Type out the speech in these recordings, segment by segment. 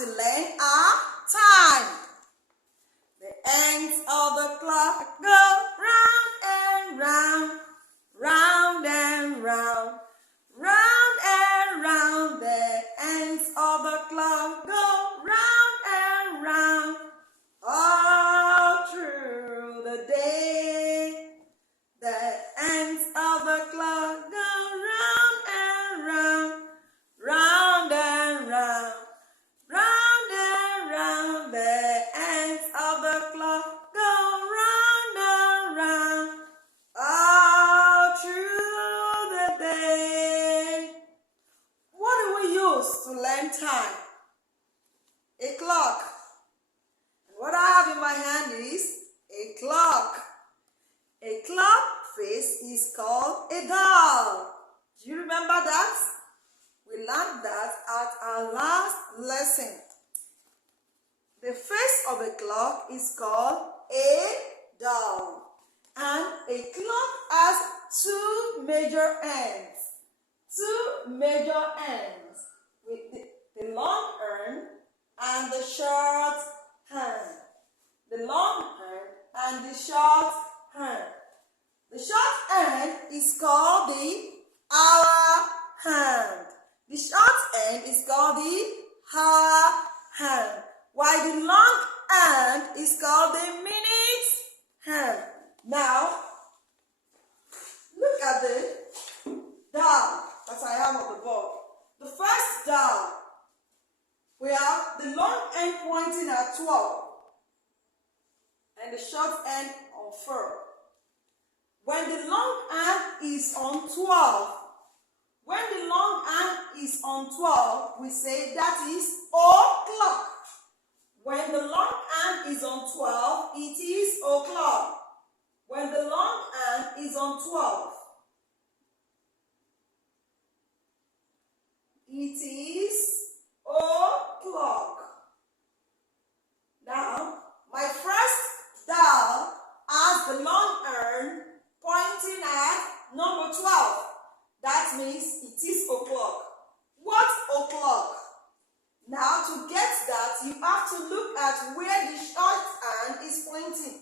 to learn our time. The ends of the clock go round and round, round and round, round and round. The ends of the clock go round and round all through the day. The ends of the clock go round and round, round and round, round and round. The ends of the clock go round and round all through the day. What do we use to learn time? A clock. And what I have in my hand is a clock. A clock face is called a dial. Do you remember that? We learned that at our last lesson. The face of a clock is called a dial. And a clock has two major ends. Two major ends with the long end and the short hand. The long end and the short hand. The short end is called the hour hand. The short end is called the hour hand, while the long end is called the minute hand. Now, look at the dial that I have on the board. The first dial, we have the long end pointing at 12 and the short end on 4. When the long end is on 12, we say that is o'clock. When the long end is on 12, it is o'clock. When the long end is on 12, it is o'clock. Now, my first dial has the long end pointing at number 12. That means it is o'clock. What's o'clock? Now, to get that, you have to look at where the short end is pointing.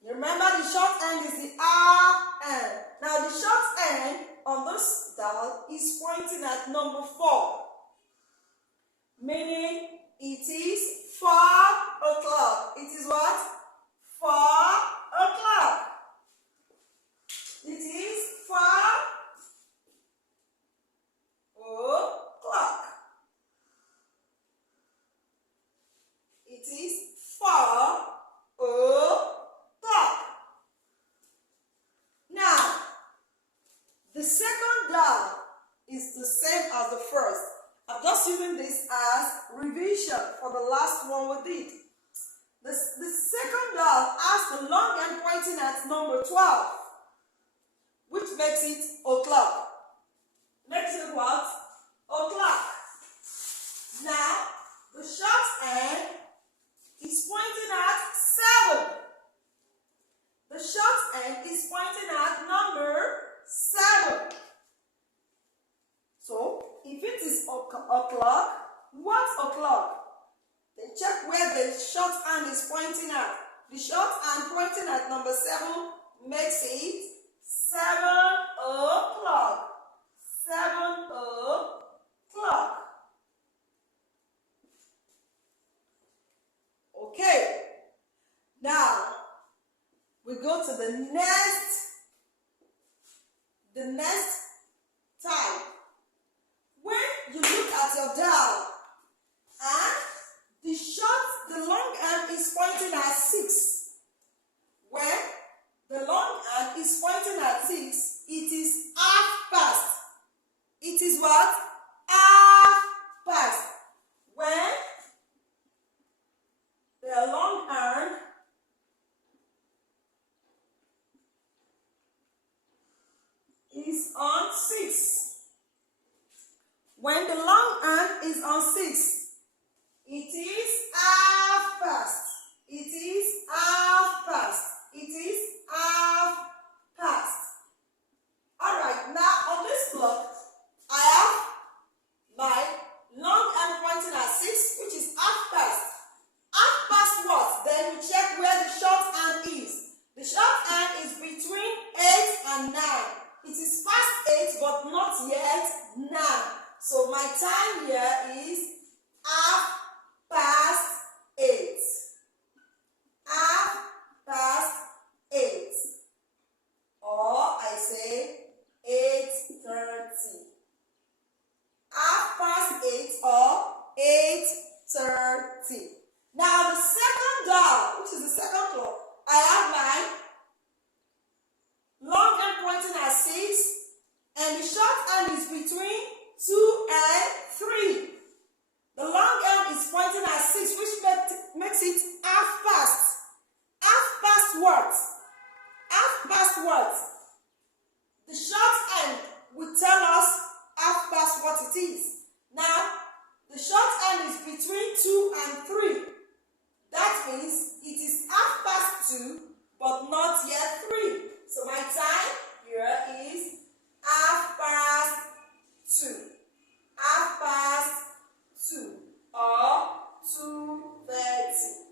You remember the short end is the hour end. Now, the short end on this dial is pointing at number 4. Meaning, it is 4 o'clock. It is what? 4 o'clock. It is 4 o'clock. It is 4 o'clock. Now, the second dial is the same as the first. I'm just using this as revision for the last one we did. The second dial has the long end pointing at number 12, which makes it o'clock. Makes it what? O'clock. Now, the short end is pointing at 7. The short end is pointing at number 7. So, if it is o'clock, what o'clock? Then check where the short hand is pointing at. The short hand pointing at number 7 makes it 7 o'clock. 7 o'clock. Okay. Now, we go to the next type. When you look at your dial and the long end is pointing at 6. When the long end is pointing at 6, it is half past. It is what? Half past. When the long end is on 6. When the long end is on 6, it is half past. It is half past. It is half past. Alright, now on this clock, I have my long end pointing at 6, which is So my time here is 8:30. 8:30. Or I say 8:30. 8:30 or 8:30. Now the second dial, which is the second clock, I have my long end pointing at 6 and the short end is between 2 and 3. The long end is pointing at 6, which makes it 8:30. 8:30 what? 8:30 what? The short end will tell us 8:30 what it is. Now, the short end is between 2 and 3. That means it is 2:30, but not yet 3. So my time here is 2:30. 2:30 or 2:30.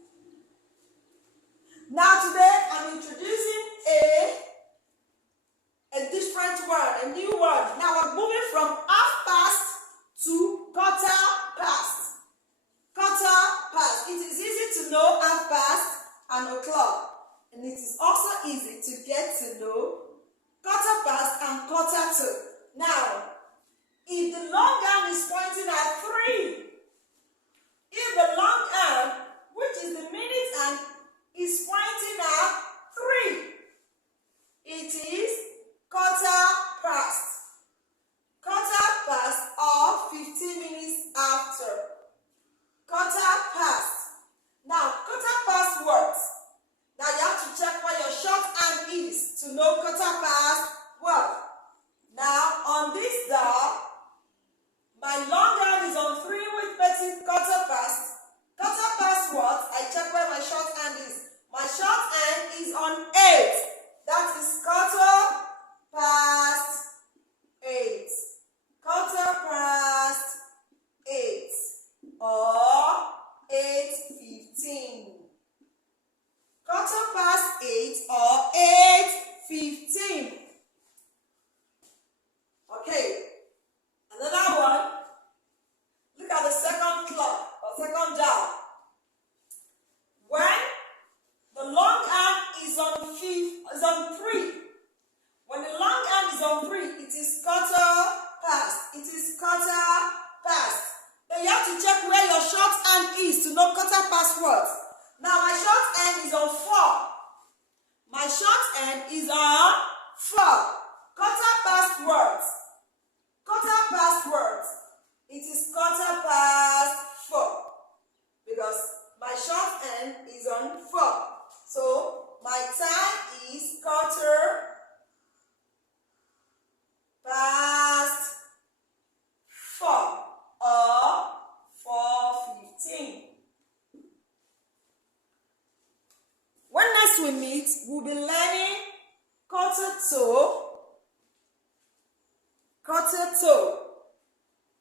Now today I'm introducing a different word, a new word. Now we're moving from 8:30 to 8:15. 8:15. It is easy to know 8:30 and o'clock. And it is also easy to get to know 8:15 and 8:45. Now, if the long arm is pointing at 3, if the long arm, which is the minute hand, is pointing at 3, it is 8:15. 8:15 or 15 minutes after. 8:15. Now, 8:15 works. Now you have to check where your short hand is to know 8:15 what. Now on this dial, my long hand is on 3, which makes it 8:15. 8:15 what? I check where my short hand is. My short hand is on 8. That is 8:15. 8. 8:15 or 8:15. 8:15 or 8:15. Okay. Another one. Look at the second clock or second dial. When the long arm is on 3. When the long arm is on 3, it is 8:15. It is 8:15. Then you have to check where your short hand is to know 8:15 what. Now my short end is on 4. My short end is on 4. 8:15 words. 8:15 words. It is 4:15 because my short end is on 4. So my time is 4:15 or 4:15. When next we meet, we'll be learning quarter toe,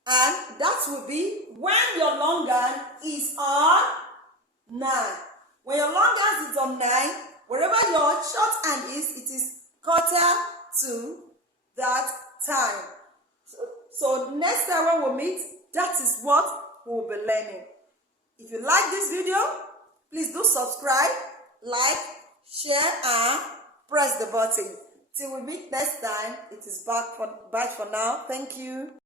and that will be when your long hand is on 9. When your long hand is on 9, wherever your short hand is, it is 8:45 that time. So next time when we meet, that is what we will be learning. If you like this video, please do subscribe, like, share, and press the button. Till we meet next time, it is bye for now. Thank you.